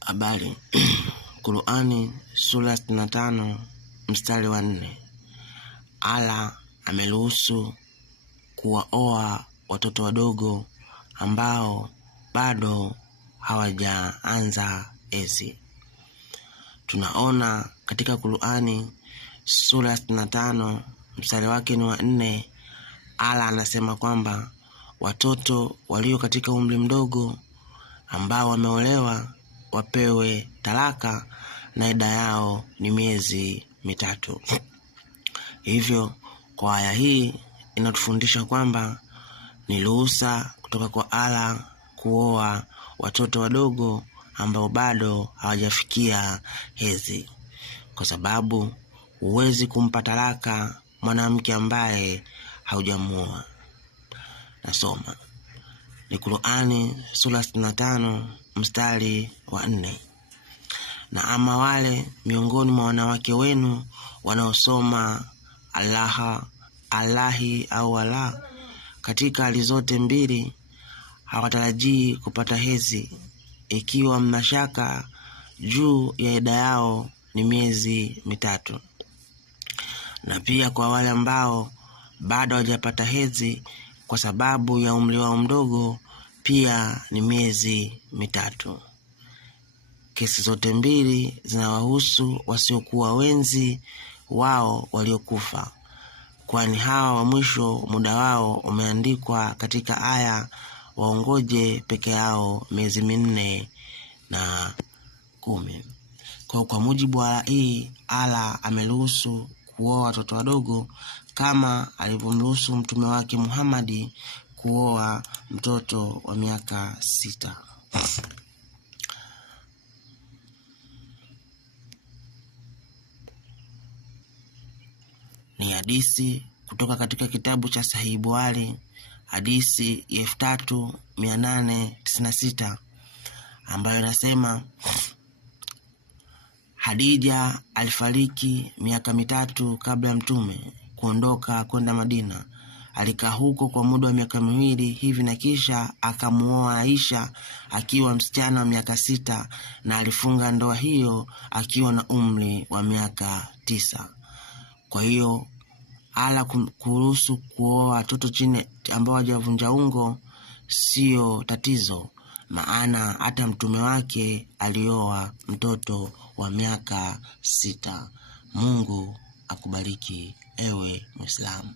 Habari. Qur'ani sura 65 mstari wa 4. Allah ameruhusu kuwaoa watoto wadogo ambao bado hawajaanza hedhi. Tunaona katika Qur'ani sura 65 mstari wake ni wa 4, Allah anasema kwamba watoto walio katika umri mdogo ambao wameolewa wapewe talaka na ida yao ni miezi 3. Hivyo kwa aya hii inatufundisha kwamba ni ruhusa kutoka kwa Allah kuoa watoto wadogo ambao bado hawajafikia hedhi, kwa sababu huwezi kumpa talaka mwanamke ambaye haujamuoa. Nasoma ni Qur'ani sura 65 mstari wa 4. Na ama wale miongoni mwa wanawake wenu wanaosoma Allahi au Allah katika hali zote mbili hawatarajii kupata hedhi, ikiwa mnashaka juu ya ida yao ni miezi 3. Na pia kwa wale ambao bado hawajapata hedhi kwa sababu ya umri wao mdogo pia ni miezi 3. Kesi zote mbili zinawahusu wasiokuwa wenzi wao waliokufa, kwani hawa wa mwisho muda wao umeandikwa katika aya waongoje peke yao miezi 4 na 10. Kwa mujibu wa hii, Allah ameruhusu kuoa watoto wadogo kama alivyomruhusu mtume wake Muhammad kuoa mtoto wa miaka 6. Ni hadithi kutoka katika kitabu cha Sahih Bukhari, hadithi 3896, ambayo inasema Hadija alifariki miaka 3 kabla ya mtume kuondoka kwenda Madina. Alikaa huko kwa muda wa miaka 2 hivi, na kisha akamuoa Aisha akiwa msichana wa miaka 6, na alifunga ndoa hiyo akiwa na umri wa miaka 9. Kwa hiyo Allah kuruhusu kuoa watoto chini ambao hawajavunja ungo sio tatizo, maana hata mtume wake alioa mtoto wa miaka 6. Mungu akubariki ewe Muislamu.